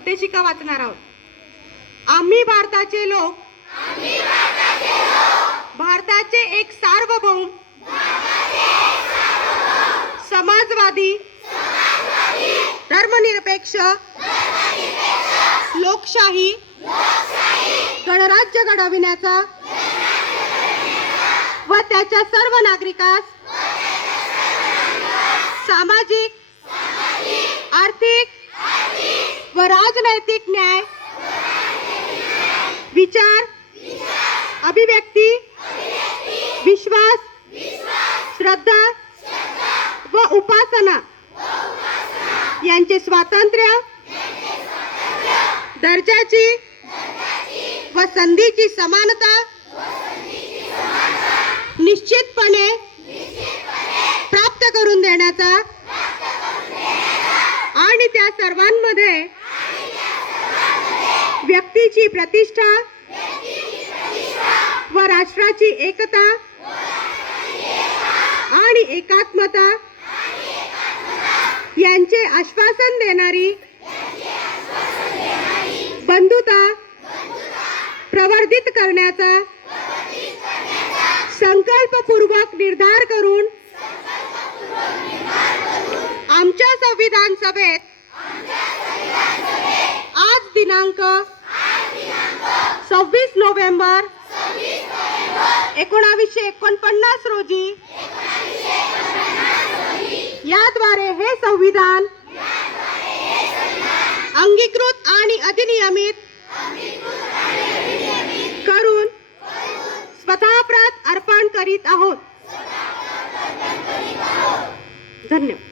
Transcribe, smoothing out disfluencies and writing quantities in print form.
उद्देशिका वाचणार आहोत। आम्ही भारताचे लोक भारताचे एक सार्वभौम समाजवादी धर्मनिरपेक्ष लोकशाही गणराज्य घडविण्याचा व त्याच्या सर्व नागरिकास सामाजिक आर्थिक व राजनैतिक न्याय विचार अभिव्यक्ती विश्वास श्रद्धा व उपासना यांचे स्वातंत्र्य दर्जाची व संधीची समानता निश्चितपणे प्राप्त करून देण्याचा आणि त्या सर्वांमध्ये व्यक्तीची प्रतिष्ठा व राष्ट्राची एकता आणि एकात्मता यांचे आश्वासन देणारी बंधुता प्रवर्धित करण्याचा संकल्पपूर्वक निर्धार करून आमच्या संविधान सभेत आज दिनांक 26 नोव्हेंबर 1949 रोजी याद्वारे हे संविधान अंगीकृत आणि अधिनियमित करून स्वतःप्रत अर्पण करीत आहोत। धन्यवाद।